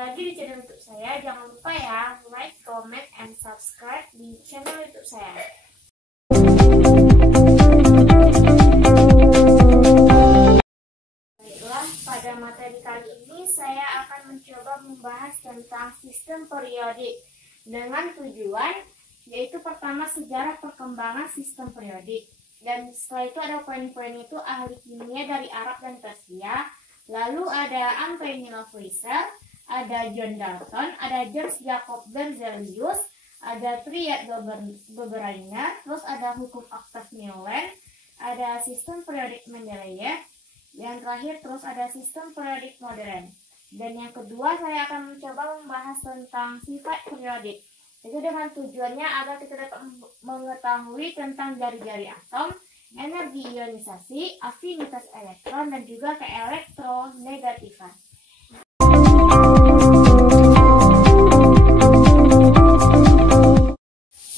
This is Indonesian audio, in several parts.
lagi di channel YouTube saya. Jangan lupa ya, like, comment, and subscribe di channel YouTube saya. Baiklah, pada materi kali ini saya akan mencoba membahas tentang sistem periodik dengan tujuan yaitu pertama sejarah perkembangan sistem periodik. Dan setelah itu ada poin-poin itu ahli kimia dari Arab dan Persia. Lalu ada Antoine Lavoisier, ada John Dalton, ada George Jacob Berzelius, ada Triad Berberiner, terus ada hukum Octave Newland, ada sistem periodik Mendeleev, yang terakhir terus ada sistem periodik modern. Dan yang kedua saya akan mencoba membahas tentang sifat periodik. Itu dengan tujuannya agar kita dapat mengetahui tentang jari-jari atom, energi ionisasi, afinitas elektron, dan juga keelektronegatifan.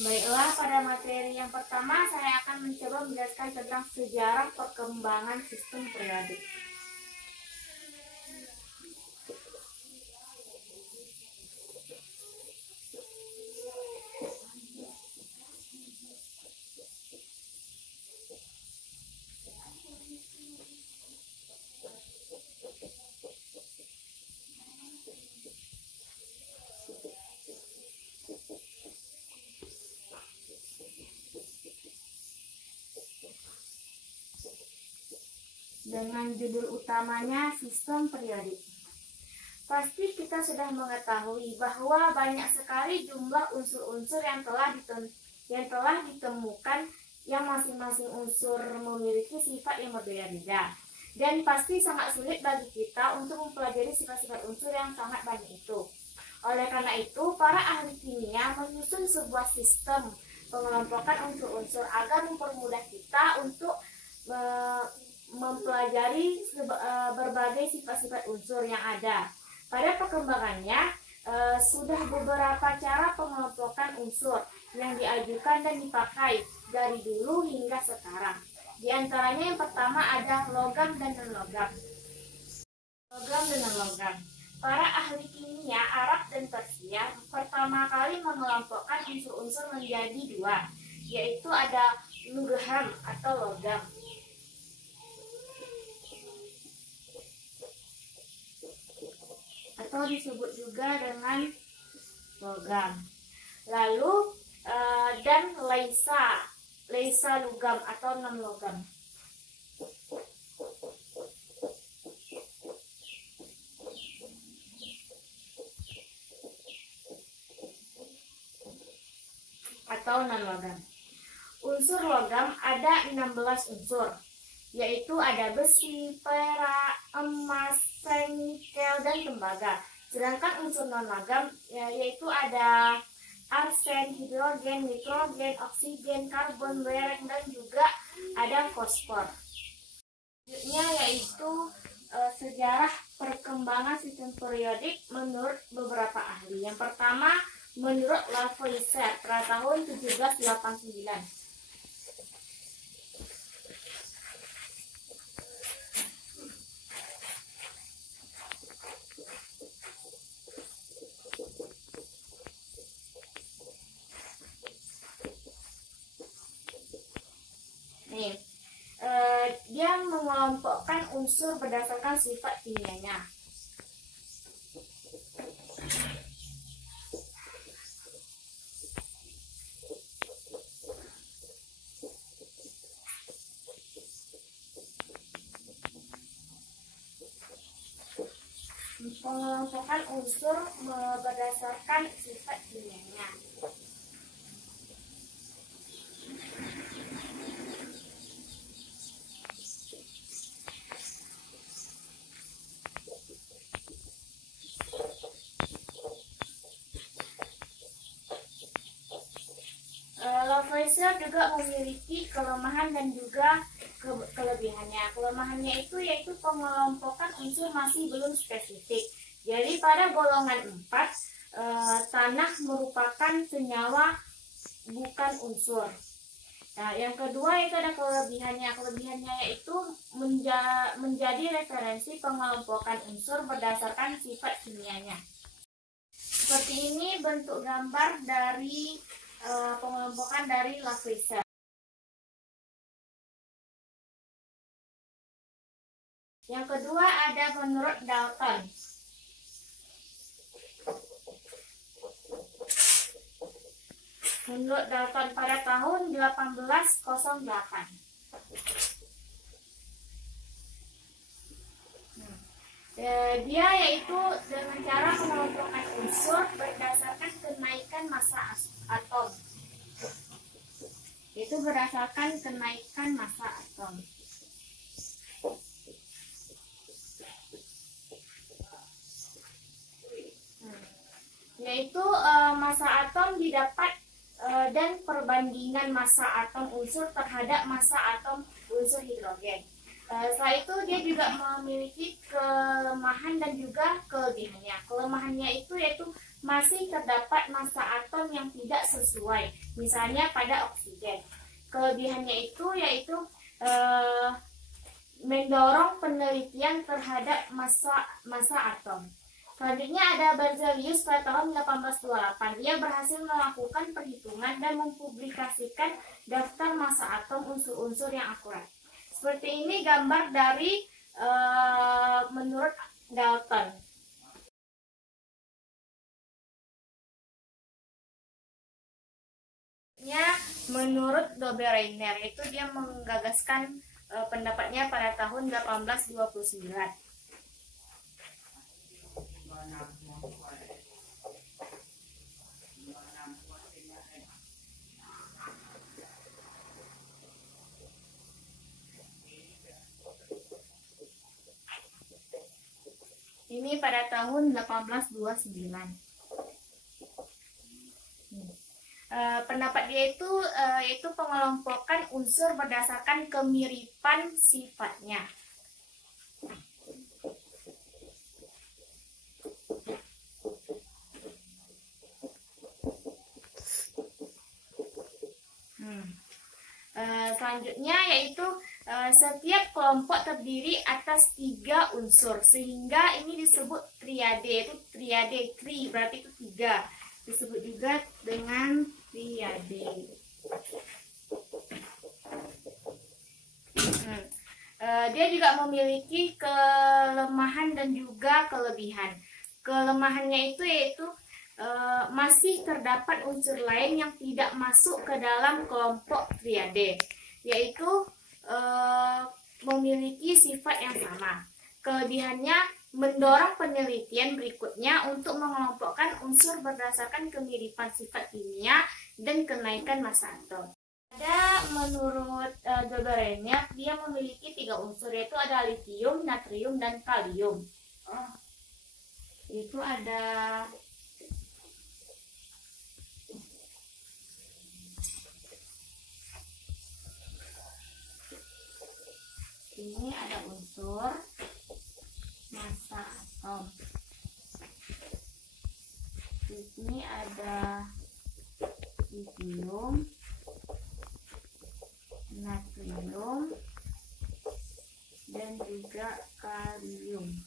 Baiklah, pada materi yang pertama saya akan mencoba menjelaskan tentang sejarah perkembangan sistem periodik. Dengan judul utamanya sistem periodik. Pasti kita sudah mengetahui bahwa banyak sekali jumlah unsur-unsur yang telah ditemukan, yang masing-masing unsur memiliki sifat yang berbeda-beda. Dan pasti sangat sulit bagi kita untuk mempelajari sifat-sifat unsur yang sangat banyak itu. Oleh karena itu, para ahli kimia menyusun sebuah sistem pengelompokan unsur-unsur agar mempermudah kita untuk mempelajari berbagai sifat-sifat unsur yang ada. Pada perkembangannya, sudah beberapa cara pengelompokan unsur yang diajukan dan dipakai dari dulu hingga sekarang. Di antaranya yang pertama ada logam dan non-logam. Logam dan non-logam. Para ahli kimia Arab dan Persia pertama kali mengelompokkan unsur-unsur menjadi dua, yaitu ada lugam atau logam. Atau disebut juga dengan logam. Lalu dan laisa lugam atau non logam. Atau non logam. Unsur logam ada 16 unsur, yaitu ada besi, perak, emas, seng, nikel, dan tembaga. Sedangkan unsur non-logam yaitu ada arsen, hidrogen, nitrogen, oksigen, karbon, bereng, dan juga ada fosfor. Selanjutnya yaitu sejarah perkembangan sistem periodik menurut beberapa ahli. Yang pertama menurut Lavoisier pada tahun 1789. Dia mengelompokkan unsur berdasarkan sifat kimianya. Mengelompokkan unsur berdasarkan sifat kimianya. Lavoisier juga memiliki kelemahan dan juga kelebihannya. Kelemahannya itu yaitu pengelompokan unsur masih belum spesifik. Jadi pada golongan 4, tanah merupakan senyawa bukan unsur. Nah, yang kedua itu ada kelebihannya. Kelebihannya yaitu menjadi referensi pengelompokan unsur berdasarkan sifat kimianya. Seperti ini bentuk gambar dari pengelompokan dari Lavoisier. Yang kedua ada menurut Dalton. Menurut Dalton pada tahun 1808. Dia yaitu dengan cara mengelompokkan unsur berdasarkan kenaikan massa atom. Itu berdasarkan kenaikan massa atom. Yaitu massa atom didapat dan perbandingan massa atom unsur terhadap massa atom unsur hidrogen. Setelah itu dia juga memiliki kelemahan dan juga kelebihannya. Kelemahannya itu yaitu masih terdapat massa atom yang tidak sesuai, misalnya pada oksigen. Kelebihannya itu yaitu mendorong penelitian terhadap massa atom. Selanjutnya ada Berzelius pada tahun 1828. Dia berhasil melakukan perhitungan dan mempublikasikan daftar massa atom unsur-unsur yang akurat. Seperti ini gambar dari menurut Dalton. Menurut Dobereiner, itu dia menggagaskan pendapatnya pada tahun 1829. Ini pada tahun 1829. Pendapat dia itu yaitu pengelompokan unsur berdasarkan kemiripan sifatnya. Selanjutnya yaitu setiap kelompok terdiri atas 3 unsur, sehingga ini disebut triade. Itu triade, berarti itu 3. Disebut juga dengan triade. Dia juga memiliki kelemahan dan juga kelebihan. Kelemahannya itu yaitu masih terdapat unsur lain yang tidak masuk ke dalam kelompok triade, yaitu memiliki sifat yang sama. Kelebihannya mendorong penelitian berikutnya untuk mengelompokkan unsur berdasarkan kemiripan sifat kimia dan kenaikan massa atom. Ada menurut Dobereiner, dia memiliki 3 unsur, yaitu ada litium, natrium, dan kalium. Itu ada ini ada unsur massa atom. Di sini ada litium, natrium, dan juga kalium.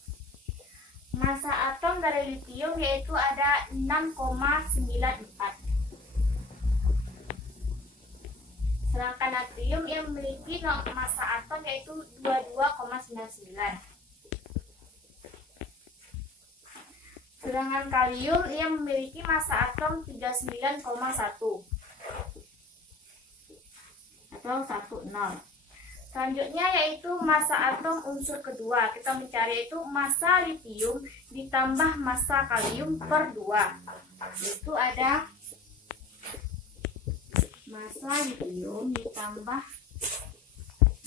Massa atom dari litium yaitu ada 6,94. Sedangkan natrium yang memiliki massa atom yaitu 22,99. Sedangkan kalium yang memiliki massa atom 39,1 atau 10. Selanjutnya yaitu massa atom unsur kedua. Kita mencari itu massa litium ditambah massa kalium per 2. Itu ada massa litium ditambah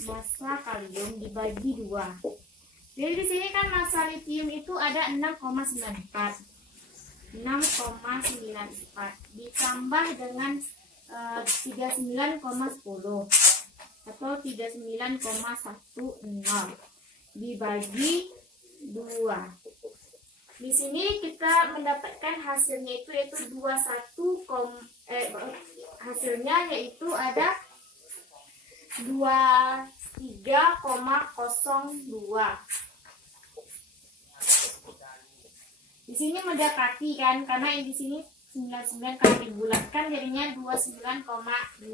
massa kalium dibagi 2. Jadi di sini kan massa litium itu ada 6,94 ditambah dengan 39,10 atau 39,10 dibagi 2. Di sini kita mendapatkan hasilnya itu yaitu 21, hasilnya yaitu ada 23,02. Di sini mendekati kan, karena di sini 99 kalau dibulatkan jadinya 29,02.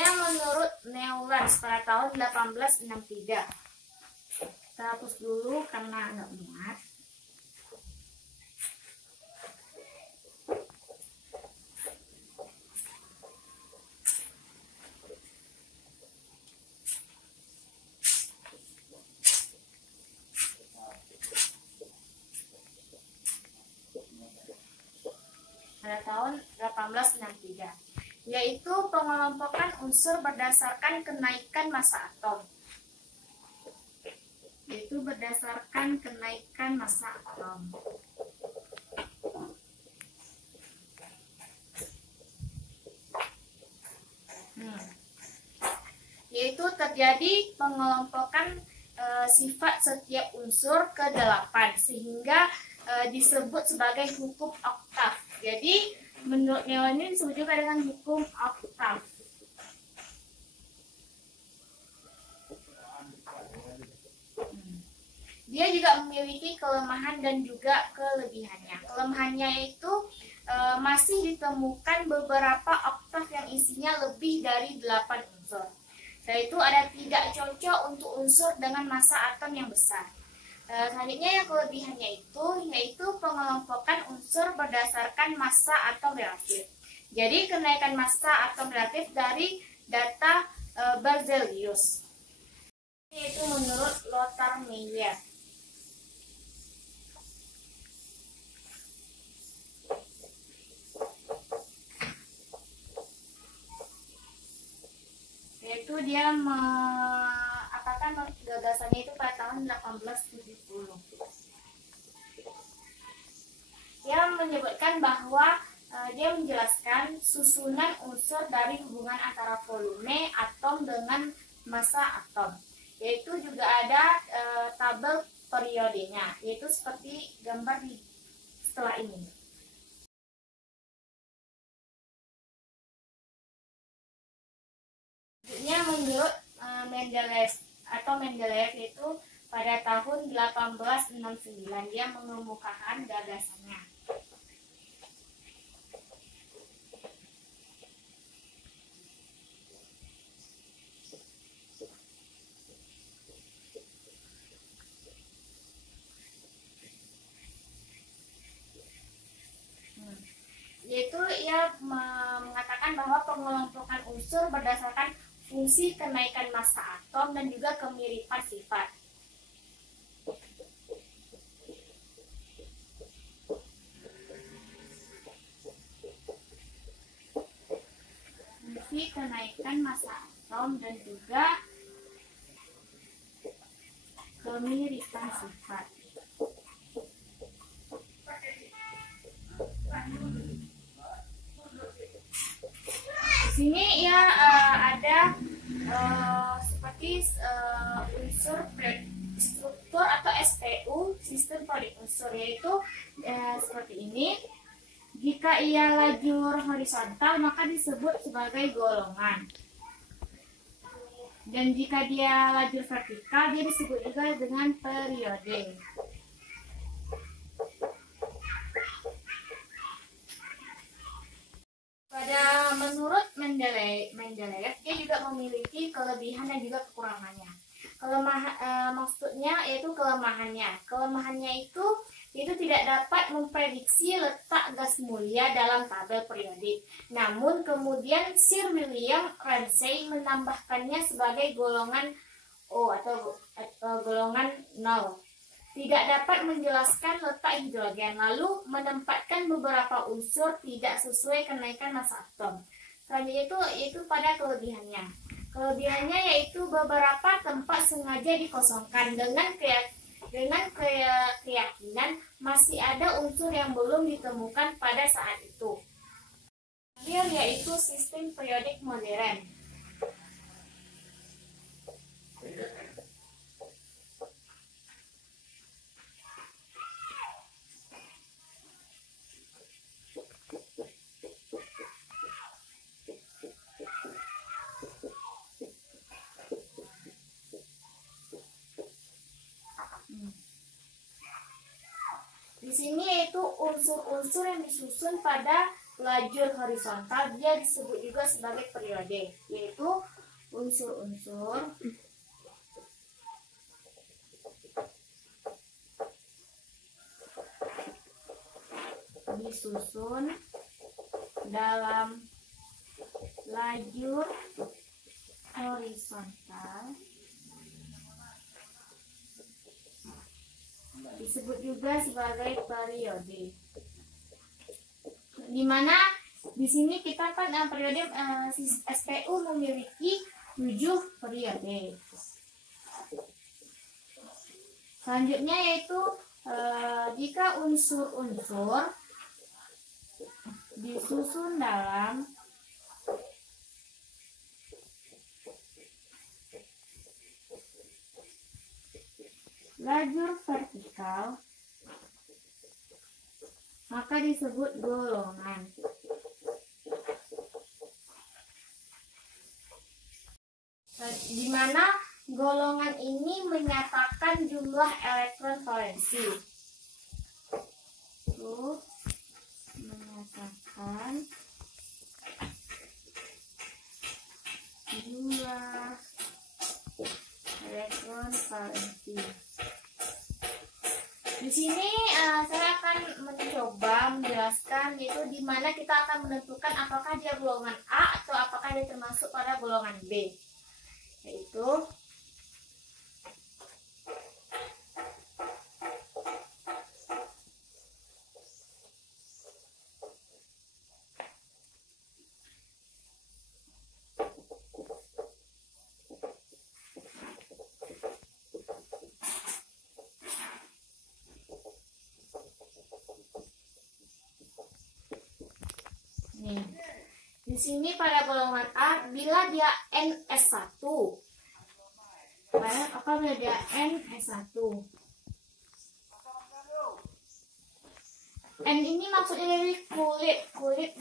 Menurut Newlands pada tahun 1863. Kita hapus dulu karena nggak muat. Pada tahun 1863, yaitu pengelompokan unsur berdasarkan kenaikan massa atom. Yaitu terjadi pengelompokan sifat setiap unsur ke 8 sehingga disebut sebagai hukum oktav. Jadi menurut Newland ini disebut juga dengan hukum oktav. Dia juga memiliki kelemahan dan juga kelebihannya. Kelemahannya itu masih ditemukan beberapa oktav yang isinya lebih dari 8 unsur. Yaitu ada tidak cocok untuk unsur dengan massa atom yang besar. Selanjutnya yang kelebihannya itu yaitu pengelompokan unsur berdasarkan massa atom relatif. Jadi kenaikan massa atom relatif dari data Berzelius. Itu menurut Lothar Meyer. Yaitu dia mengatakan gagasannya itu pada tahun 1870. Dia menyebutkan bahwa dia menjelaskan susunan unsur dari hubungan antara volume atom dengan massa atom. Yaitu juga ada tabel periodenya, yaitu seperti gambar di setelah ini. Menurut Mendeleev itu pada tahun 1869 dia mengemukakan gagasannya. Yaitu ia mengatakan bahwa pengelompokan unsur berdasarkan fungsi kenaikan massa atom dan juga kemiripan sifat. Fungsi kenaikan massa atom dan juga kemiripan sifat. Di sini ya ada seperti unsur struktur atau SPU, sistem periode unsur, yaitu seperti ini. Jika ia lajur horizontal maka disebut sebagai golongan. Dan jika dia lajur vertikal dia disebut juga dengan periode. Menurut Mendeleev dia juga memiliki kelebihan dan juga kekurangannya. Maksudnya yaitu kelemahannya itu tidak dapat memprediksi letak gas mulia dalam tabel periodik. Namun kemudian Sir William Ramsay menambahkannya sebagai golongan O atau golongan 0. Tidak dapat menjelaskan letak hidrogen, lalu menempatkan beberapa unsur tidak sesuai kenaikan massa atom. Selanjutnya itu pada kelebihannya. Kelebihannya yaitu beberapa tempat sengaja dikosongkan dengan keyakinan masih ada unsur yang belum ditemukan pada saat itu. Terakhir yaitu sistem periodik modern. Di sini yaitu unsur-unsur yang disusun pada lajur horizontal, dia disebut juga sebagai periode, yaitu unsur-unsur disusun dalam lajur horizontal, disebut juga sebagai periode. Dimana di sini kita kan periode SPU memiliki 7 periode. Selanjutnya yaitu jika unsur-unsur disusun dalam lajur vertikal, maka disebut golongan. Di mana golongan ini menyatakan jumlah elektron valensi. Menyatakan jumlah elektron valensi. Di sini saya akan mencoba menjelaskan, yaitu di mana kita akan menentukan apakah dia golongan A atau apakah dia termasuk pada golongan B. Yaitu di sini pada golongan A, bila dia NS1. Apabila dia NS1. N ini maksudnya dari kulit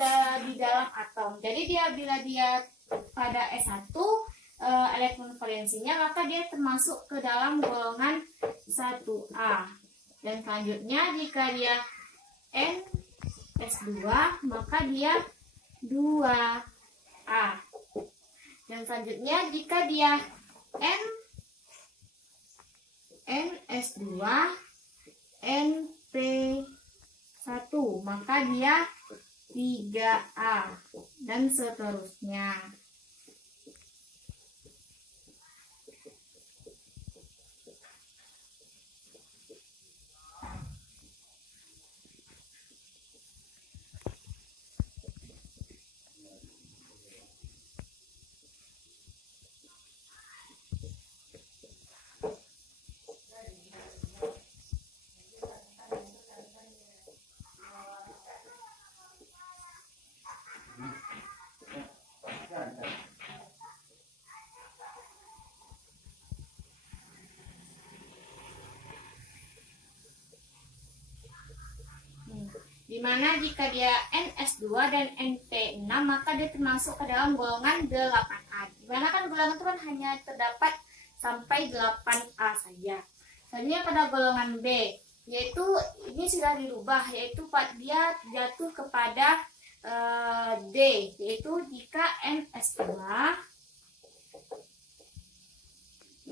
di dalam atom. Jadi bila dia pada S1 elektron valensinya, maka dia termasuk ke dalam golongan 1A. Dan selanjutnya jika dia NS2, maka dia 2A. Dan selanjutnya jika dia NS2 NP1, maka dia 3A dan seterusnya. Dimana jika dia NS2 dan NP6, maka dia termasuk ke dalam golongan 8A. Dimana kan golongan itu kan hanya terdapat sampai 8A saja. Selanjutnya pada golongan B, yaitu ini sudah dirubah, yaitu dia jatuh kepada D, yaitu jika NS2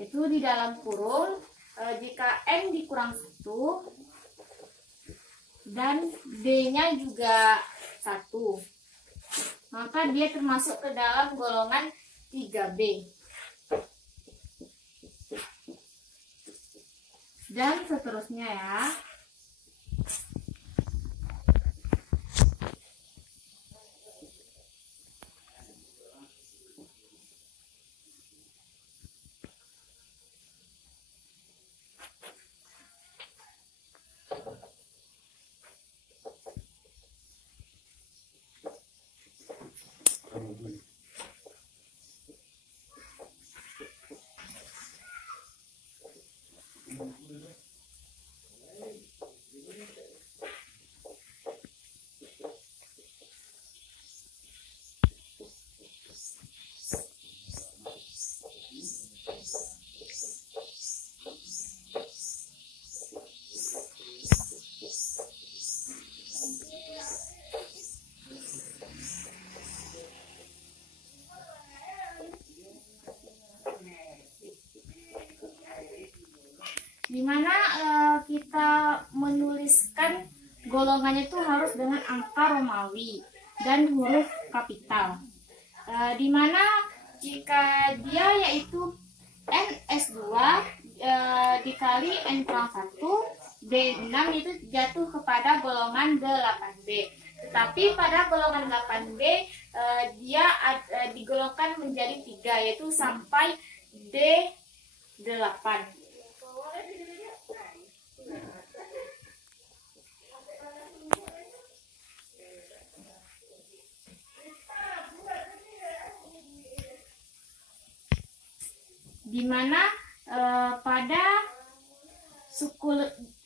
itu di dalam kurung, jika N dikurang 1 dan D-nya juga 1, maka dia termasuk ke dalam golongan 3B. Dan seterusnya ya. golongannya itu harus dengan angka Romawi dan huruf kapital. Dimana jika dia yaitu NS2 dikali N kurang 1 B6 itu jatuh kepada golongan 8B. Tetapi pada golongan 8B dia digolongkan menjadi 3, yaitu sampai D8. Di mana pada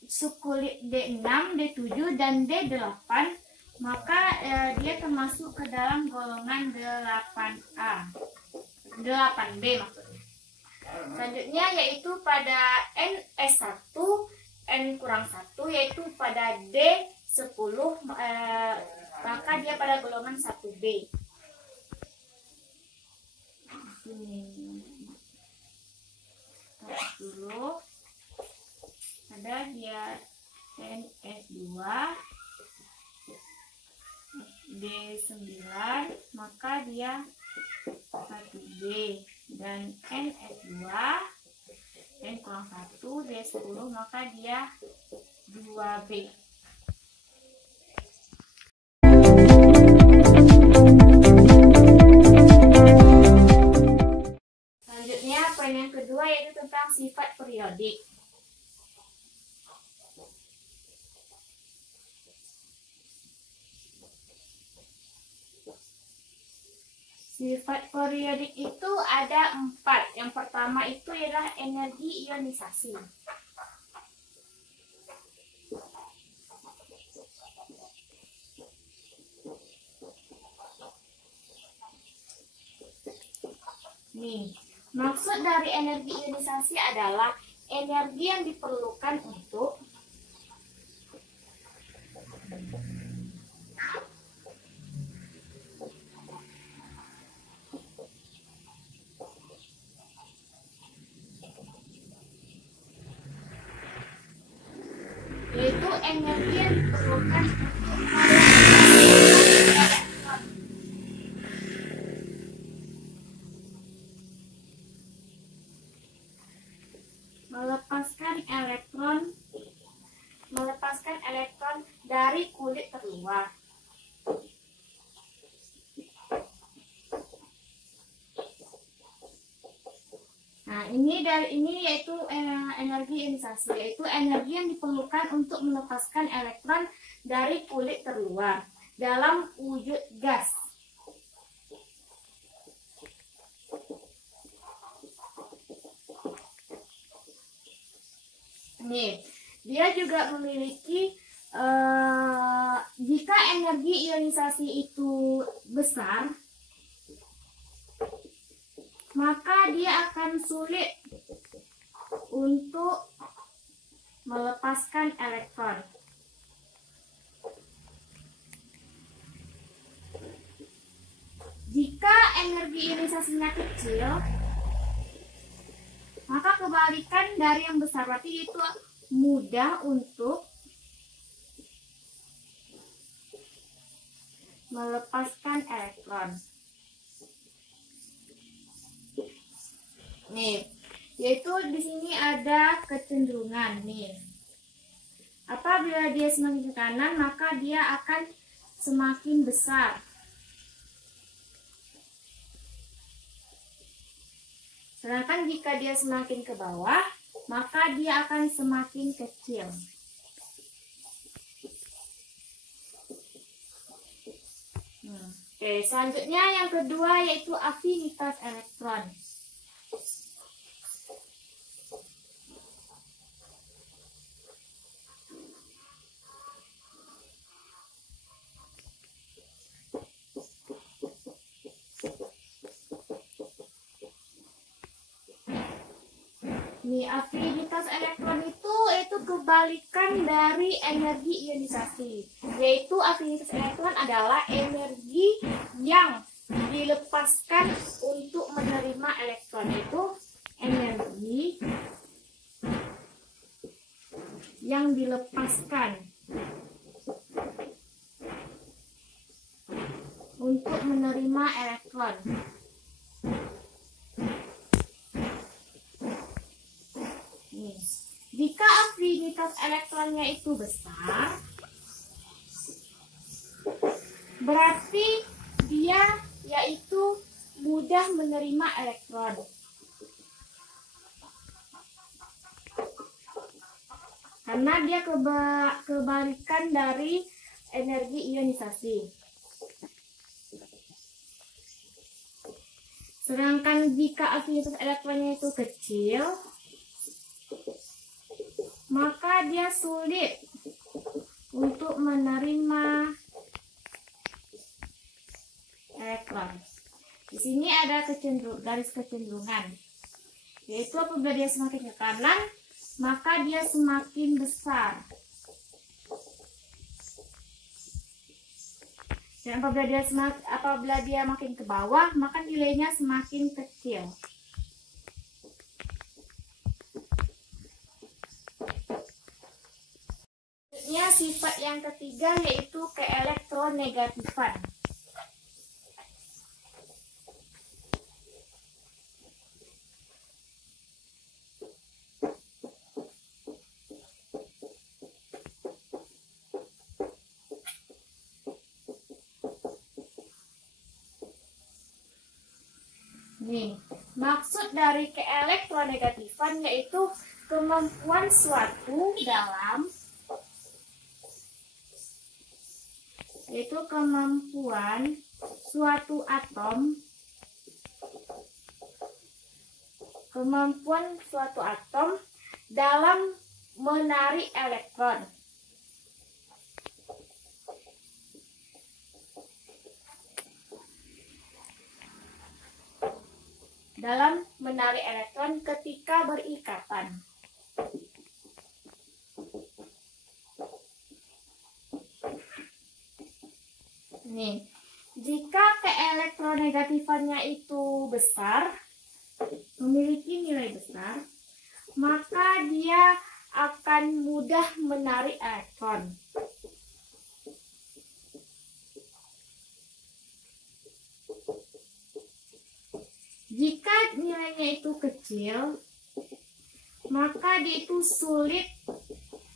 sukulit D6, D7, dan D8, maka dia termasuk ke dalam golongan 8A, 8B maksudnya. Selanjutnya yaitu pada NS1, N kurang 1, yaitu pada D10, maka dia pada golongan 1B. Dulu ada dia NS2 D9, maka dia 1B, dan NS2 N kurang 1 D10, maka dia 2B. Poin yang kedua yaitu tentang sifat periodik. Sifat periodik itu ada 4. Yang pertama itu adalah energi ionisasi. Nih, maksud dari energi ionisasi adalah energi yang diperlukan untuk yaitu energi yang diperlukan melepaskan elektron dari kulit terluar. Nah, ini yaitu energi ionisasi, yaitu energi yang diperlukan untuk melepaskan elektron dari kulit terluar dalam wujud gas. Nih, dia juga memiliki jika energi ionisasi itu besar, maka dia akan sulit untuk melepaskan elektron. Jika energi ionisasinya kecil, maka kebalikan dari yang besar, berarti itu mudah untuk melepaskan elektron. Nih, yaitu di sini ada kecenderungan nih. Apabila dia semakin ke kanan, maka dia akan semakin besar. Sedangkan jika dia semakin ke bawah, maka dia akan semakin kecil. Oke, selanjutnya yang kedua yaitu afinitas elektron. Nih, afinitas elektron itu kebalikan dari energi ionisasi. Yaitu afinitas elektron adalah energi yang dilepaskan untuk menerima elektron. Itu energi yang dilepaskan untuk menerima elektron. Nih. Jika afinitas elektronnya itu besar, berarti dia yaitu mudah menerima elektron. Karena dia kebalikan dari energi ionisasi. Sedangkan jika afinitas elektronnya itu kecil, maka dia sulit untuk menerima elektron. Di sini ada garis kecenderungan, yaitu apabila dia semakin ke kanan, maka dia semakin besar. Dan apabila dia makin ke bawah, maka nilainya semakin kecil. Selanjutnya sifat yang ketiga yaitu keelektronegatifan. Nih, maksud dari keelektronegatifan yaitu kemampuan suatu atom dalam menarik elektron. Ketika berikatan. Nih, jika keelektronegatifannya itu besar, memiliki nilai besar, maka dia akan mudah menarik elektron. Jika nilainya itu kecil, maka dia itu sulit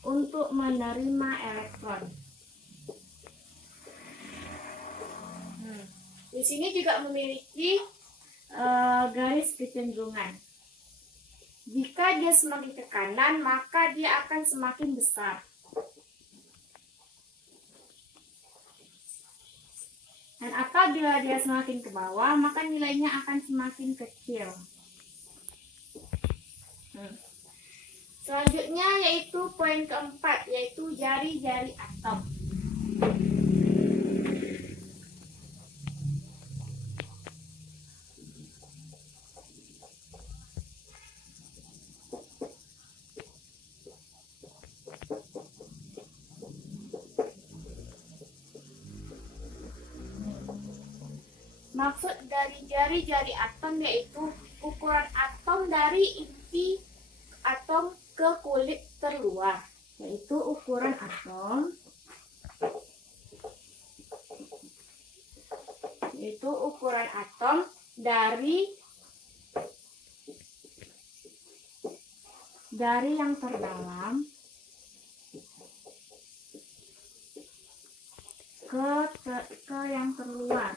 untuk menerima elektron. Di sini juga memiliki garis kecenderungan. Jika dia semakin ke kanan, maka dia akan semakin besar. Dan apabila dia semakin ke bawah, maka nilainya akan semakin kecil. Selanjutnya yaitu poin keempat, yaitu jari-jari atom. Maksud dari jari-jari atom yaitu ukuran atom dari inti atom ke kulit terluar, yaitu ukuran atom dari yang terdalam ke yang terluar.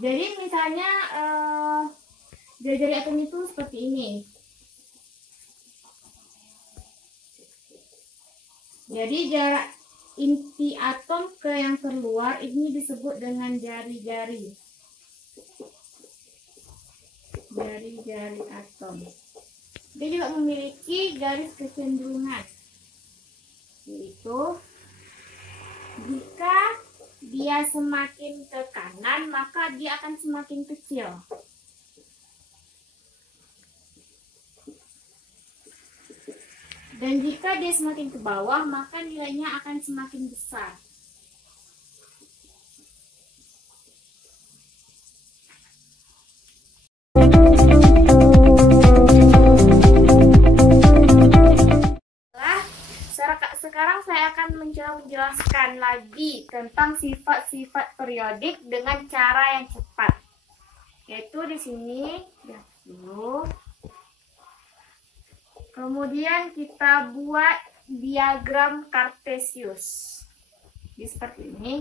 Jadi misalnya jari-jari atom itu seperti ini. Jadi jarak inti atom ke yang terluar ini disebut dengan jari-jari atom. Dia juga memiliki garis kecenderungan, yaitu jika dia semakin ke kanan, maka dia akan semakin kecil. Dan jika dia semakin ke bawah, maka nilainya akan semakin besar. Sekarang saya akan mencoba lagi tentang sifat-sifat periodik dengan cara yang cepat. Yaitu di sini dulu. Kemudian kita buat diagram Cartesius. Jadi seperti ini.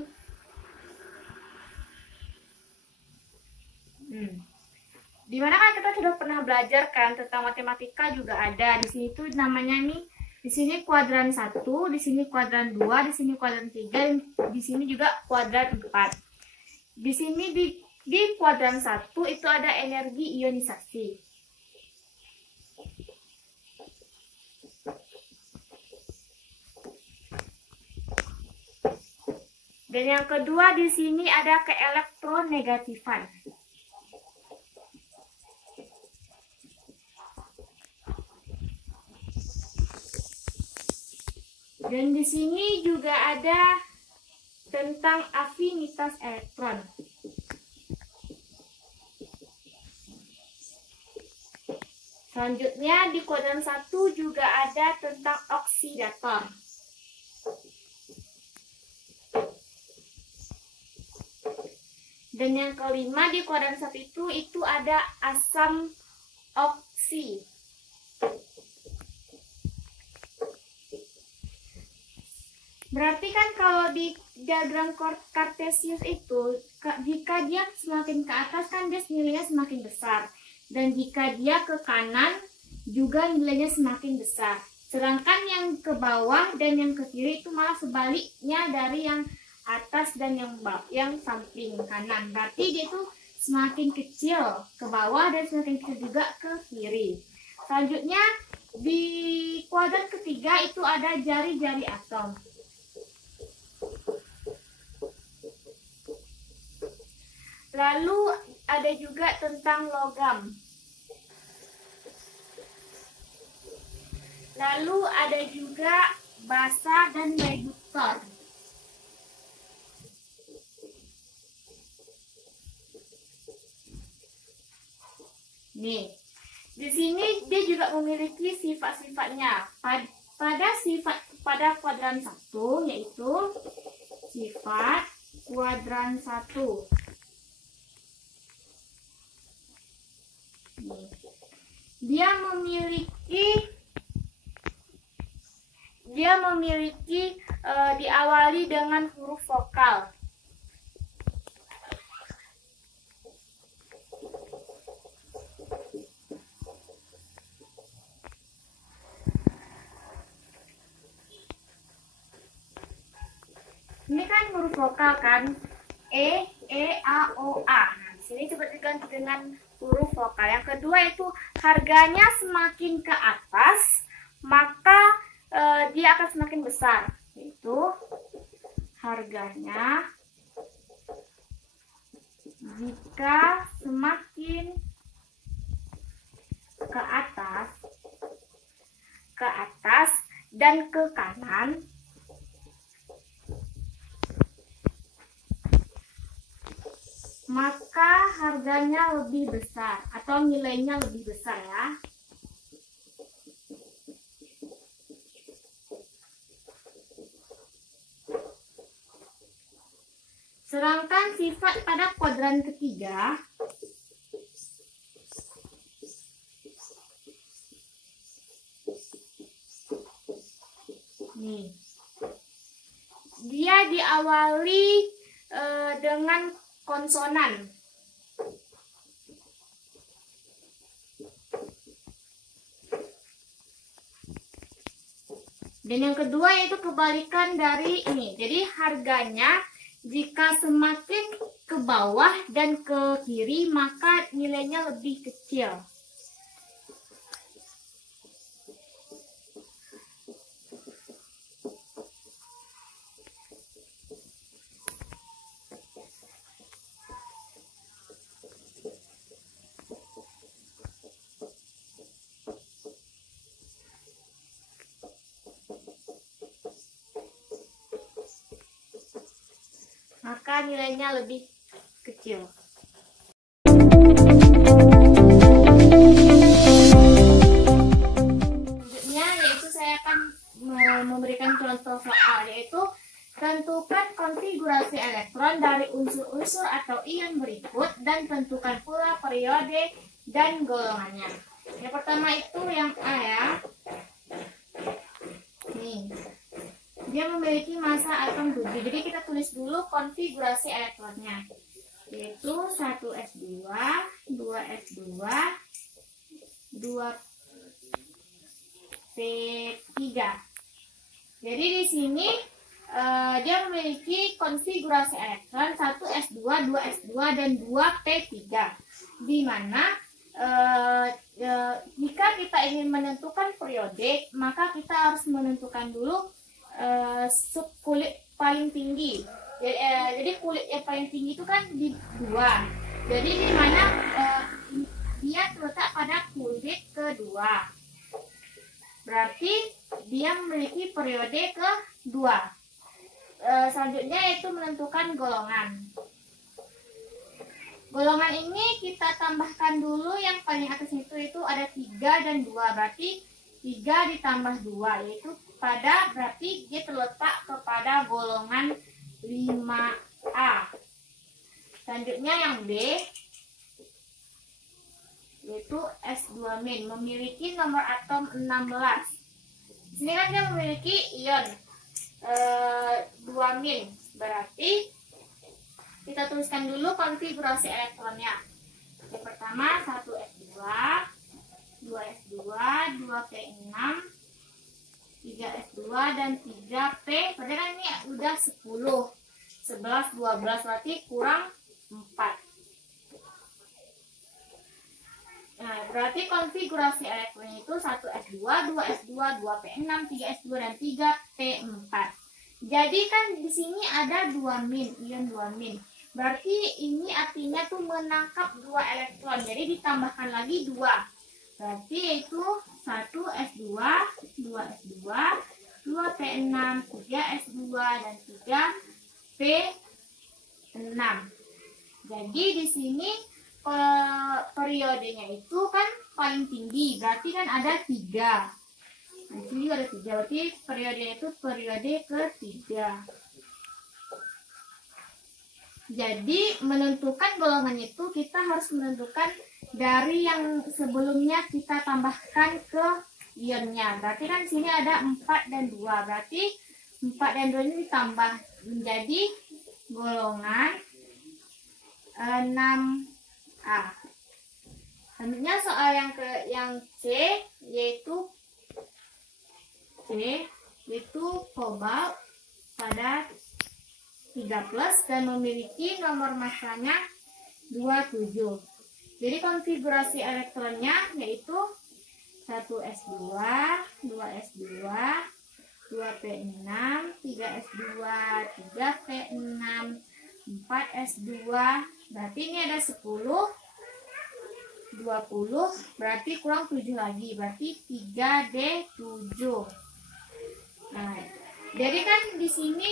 Dimana kan kita sudah pernah belajar kan tentang matematika juga ada. Di sini tuh namanya nih, di sini kuadran 1, di sini kuadran 2, di sini kuadran 3, dan di sini juga kuadran 4. Di sini di kuadran 1 itu ada energi ionisasi. Dan yang kedua di sini ada keelektronegatifan. Dan di sini juga ada tentang afinitas elektron. Selanjutnya di kuadran 1 juga ada tentang oksidator. Dan yang kelima di kuadran 1 itu ada asam oksi. Berarti kan kalau di diagram Cartesius itu, jika dia semakin ke atas kan dia nilainya semakin besar. Dan jika dia ke kanan juga nilainya semakin besar. Sedangkan yang ke bawah dan yang ke kiri itu malah sebaliknya dari yang atas dan yang samping kanan. Berarti dia itu semakin kecil ke bawah dan semakin kecil juga ke kiri. Selanjutnya di kuadran ketiga itu ada jari-jari atom. Lalu ada juga tentang logam. Lalu ada juga basa dan reduktor. Nih, di sini dia juga memiliki sifat-sifatnya. Pada kuadran 1 yaitu sifat kuadran 1. Dia memiliki diawali dengan huruf vokal. Ini kan huruf vokal kan, E, A, O, A. Nah, di sini coba diganti dengan huruf vokal. Yang kedua itu harganya semakin ke atas, maka dia akan semakin besar. Yaitu harganya jika semakin ke atas dan ke kanan, maka harganya lebih besar atau nilainya lebih besar ya. Sedangkan sifat pada kuadran ketiga nih, dia diawali dengan konsonan. Dan yang kedua yaitu kebalikan dari ini. Jadi harganya jika semakin ke bawah dan ke kiri maka nilainya lebih kecil. Maka nilainya lebih kecil. Selanjutnya yaitu saya akan memberikan contoh soal, yaitu Tentukan konfigurasi elektron dari unsur-unsur atau ion berikut dan tentukan pula periode dan golongannya. Yang pertama itu yang A ya. Nih. Dia memiliki massa atom 7. Jadi kita tulis dulu konfigurasi elektronnya. Yaitu 1s2, 2s2, 2p3. Jadi di sini dia memiliki konfigurasi elektron 1s2, 2s2 dan 2p3. Di mana jika kita ingin menentukan periode, maka kita harus menentukan dulu kulit paling tinggi. Jadi kulit yang paling tinggi itu kan di 2. Jadi di mana dia terletak pada kulit kedua. Berarti dia memiliki periode kedua. Selanjutnya yaitu menentukan golongan. Golongan ini kita tambahkan dulu yang paling atas itu ada 3 dan 2. Berarti 3 ditambah 2 yaitu berarti dia terletak kepada golongan 5A. Selanjutnya yang B yaitu S2- memiliki nomor atom 16. Sini kan dia memiliki ion 2-. Berarti kita tuliskan dulu konfigurasi elektronnya. Yang pertama 1s2, 2s2, 2p6, 3s2 dan 3p. Berarti kan ini udah 10, 11, 12 berarti kurang 4. Nah, berarti konfigurasi elektronnya itu 1s2, 2s2, 2p6, 3s2 dan 3p4. Jadi kan di sini ada 2-, ion 2-. Berarti ini artinya tuh menangkap 2 elektron. Jadi ditambahkan lagi 2. Berarti yaitu 1s2, 2s2, 2p6, 3s2 dan 3p6. Jadi di sini periodenya itu kan paling tinggi. Berarti kan ada 3. Di sini ada 3. Berarti periodenya itu periode ketiga. Jadi menentukan golongan itu kita harus menentukan dari yang sebelumnya kita tambahkan ke ionnya. Berarti kan di sini ada 4 dan 2. Berarti 4 dan 2 ini ditambah menjadi golongan 6A. Selanjutnya soal yang C yaitu kobalt pada 3+ dan memiliki nomor massanya 27. Jadi konfigurasi elektronnya yaitu 1s2, 2s2, 2p6, 3s2, 3p6, 4s2. Berarti ini ada 10, 20, berarti kurang 7 lagi. Berarti 3d7. Nah, jadi kan di sini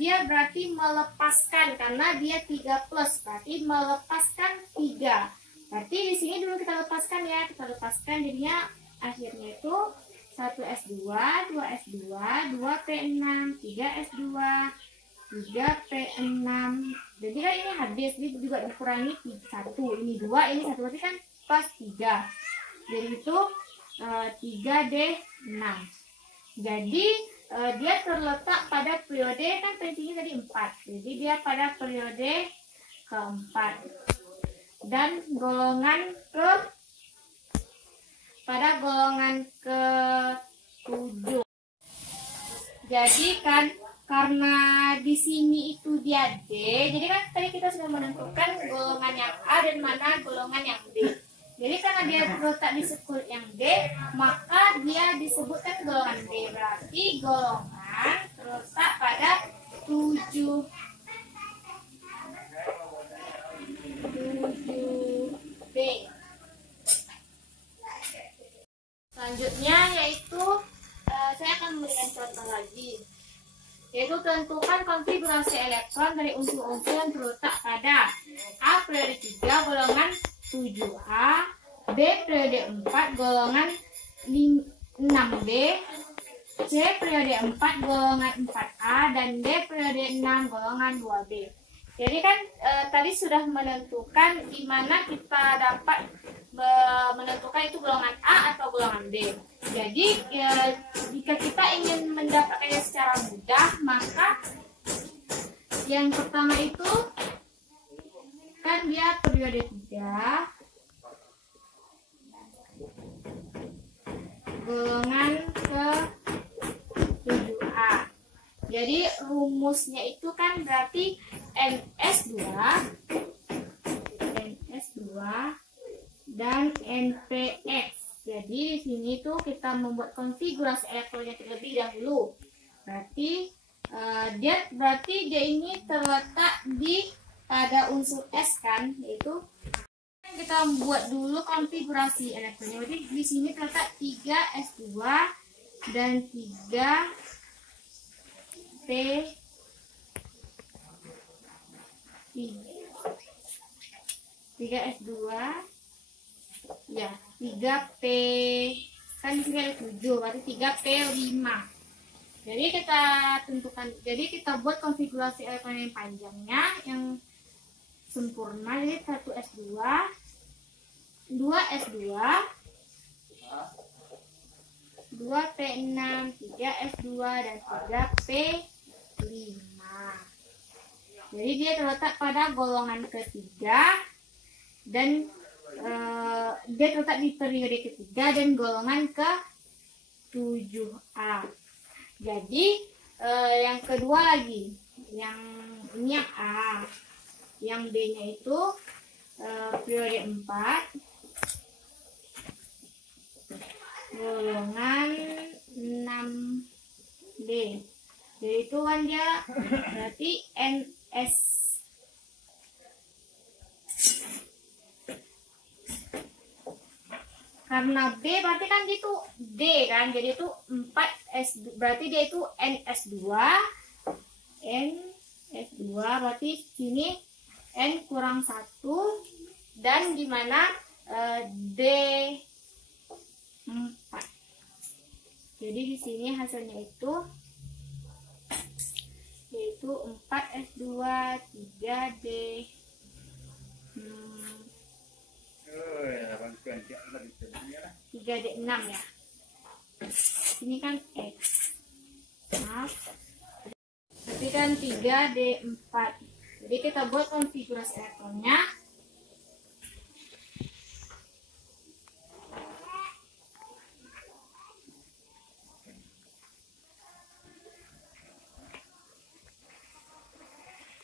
dia berarti melepaskan karena dia 3+, berarti melepaskan 3. Berarti di sini dulu kita lepaskan ya, kita lepaskan jadinya akhirnya itu 1s2, 2s2, 2p6, 3s2, 3p6. Jadi kan ini habis, ini juga dikurangi 1, ini 2, ini 1, berarti kan pas 3. Jadi itu 3d6. Jadi dia terletak pada periode kan prinsipnya tadi 4. Jadi dia pada periode keempat. Dan golongan pada golongan ke-7. Jadi kan karena di sini itu dia D, jadi kan tadi kita sudah menentukan golongan yang A dan mana golongan yang D. Jadi karena dia terletak di sekulit yang D, maka dia disebutkan golongan D. Berarti golongan terletak pada 7B. Selanjutnya yaitu saya akan memberikan contoh lagi, yaitu tentukan konfigurasi elektron dari unsur-unsur yang terletak pada A periode 3 golongan 7A, B periode 4 golongan 6B, C C periode 4 golongan 4A dan D periode 6 golongan 2B. Jadi kan tadi sudah menentukan di mana kita dapat menentukan itu golongan A atau golongan B. Jadi jika kita ingin mendapatkannya secara mudah, maka yang pertama itu kan dia periode 3 golongan ke 7A. Jadi rumusnya itu kan berarti NS2 dan NPX. Jadi di sini tuh kita membuat konfigurasi elektronnya terlebih dahulu. Berarti dia ini terletak di pada unsur S kan, yaitu kita buat dulu konfigurasi elektronnya. Jadi di sini terletak 3S2 dan 3S2 ya 3P kan di sini ada 7, berarti 3P5. Jadi kita tentukan, jadi kita buat konfigurasi elektron yang panjangnya yang sempurna. Jadi 1S2, 2S2, 2P6, 3S2 dan 3P5. Jadi dia terletak pada golongan ketiga dan dia terletak di periode ketiga dan golongan ke 7A. Jadi yang kedua lagi, yang ini yang A, yang B-nya itu periode 4 golongan 6B. Jadi itu kan dia berarti NS. Karena B berarti kan itu D kan, jadi itu 4S, berarti dia itu NS2. NS2 berarti sini N kurang 1 dan dimana D4. Jadi di sini hasilnya itu yaitu 4S2 3D 3D6 ya. Ini kan X. Maaf. Tapi kan 3D4. Jadi kita buat konfigurasi elektronnya.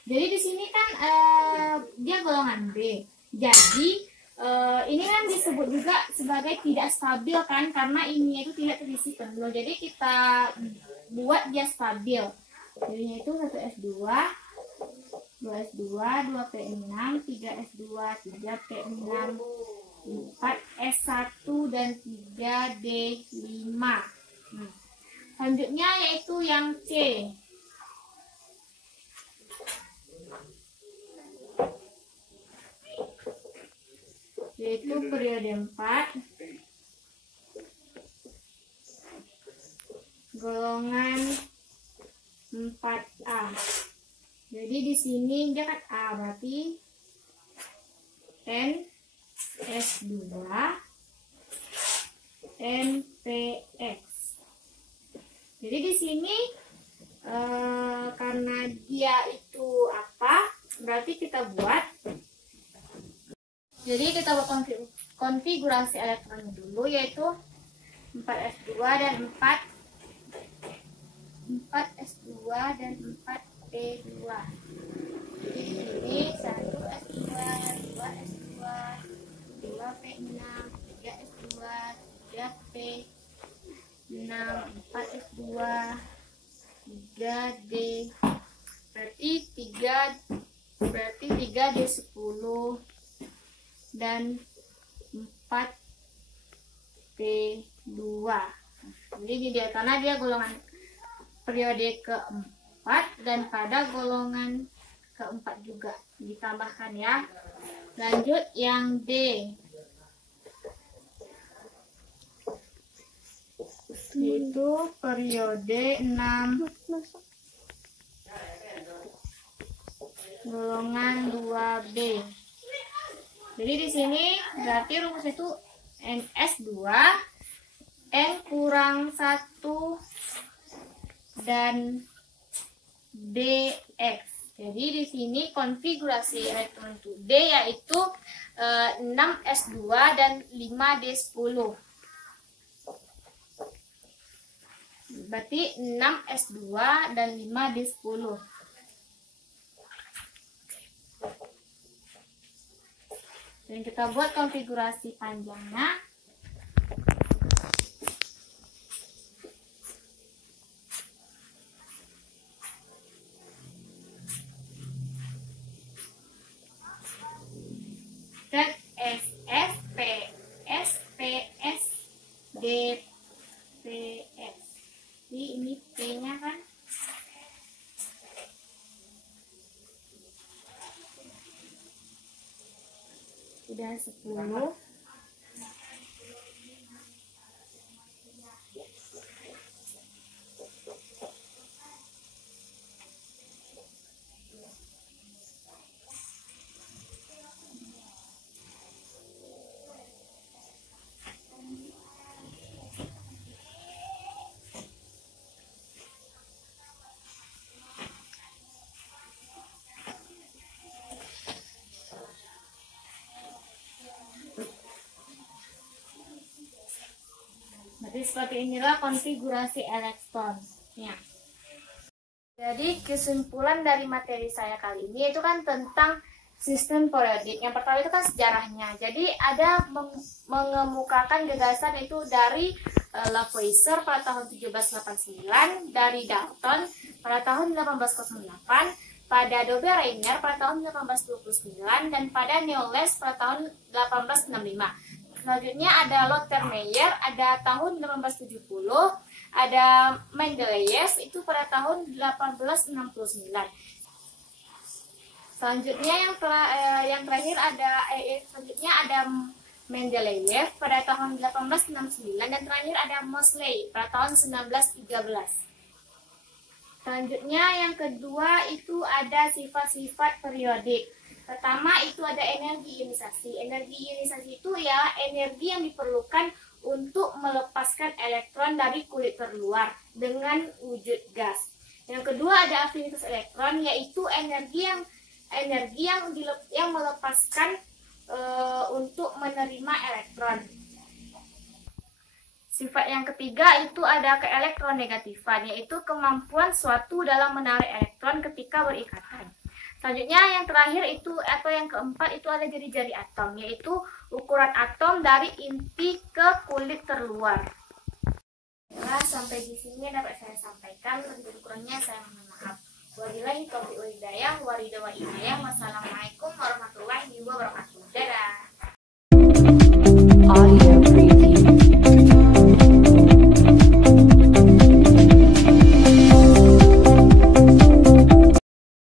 Jadi di sini kan dia golongan B. Jadi ini kan disebut juga sebagai tidak stabil kan, karena ini itu tidak terisi penuh. Jadi kita buat dia stabil. Jadinya itu 1S2, 2S2, 2P6, 3S2, 3P6, 4S1 dan 3D5. Selanjutnya yaitu yang C. Yaitu periode 4 golongan 4A. Jadi di sini dia kan A, berarti NS2 NPX. Jadi di sini karena dia itu apa, berarti kita buat. Jadi kita buat konfigurasi elektron dulu, yaitu 4S2 dan 4S2 dan 4P2. Jadi di sini 1S2, 2S2, 2P6, 3S2, 3P6, 4S2, 3D. Berarti 3D10 dan 4P2. Jadi dia karena dia golongan periode keempat dan pada golongan keempat juga ditambahkan ya. Lanjut yang D. yaitu periode 6 golongan 2B. Jadi di sini berarti rumus itu NS2 N kurang 1 dan DX. Jadi di sini konfigurasi elektron 2D yaitu 6S2 dan 5D10. Berarti 6S2 dan 5D10. Dan kita buat konfigurasi panjangnya. Dan SSP, SPS, DPS. Jadi ini P-nya kan. Udah 10. Jadi seperti inilah konfigurasi elektron. Ya. Jadi kesimpulan dari materi saya kali ini itu kan tentang sistem periodik. Yang pertama itu kan sejarahnya. Jadi ada mengemukakan gagasan itu dari Lavoisier pada tahun 1789, dari Dalton pada tahun 1808, pada Dobereiner pada tahun 1829, dan pada Neoles pada tahun 1865. Selanjutnya ada Lothar Meyer ada tahun 1870, ada Mendeleev itu pada tahun 1869. Selanjutnya yang terakhir ada Mendeleev pada tahun 1869, dan terakhir ada Moseley pada tahun 1913. Selanjutnya yang kedua itu ada sifat-sifat periodik. Pertama itu ada energi ionisasi. Energi ionisasi itu ya energi yang diperlukan untuk melepaskan elektron dari kulit terluar dengan wujud gas. Yang kedua ada afinitas elektron, yaitu energi yang melepaskan untuk menerima elektron. Sifat yang ketiga itu ada keelektronegatifan, yaitu kemampuan suatu dalam menarik elektron ketika berikatan. Selanjutnya yang terakhir itu atau yang keempat itu ada jari-jari atom, yaitu ukuran atom dari inti ke kulit terluar. Nah, sampai di sini dapat saya sampaikan. Untuk kurangnya saya mohon maaf. Wabillahi taufiq wal hidayah. Wassalamualaikum warahmatullahi wabarakatuh. Dadah.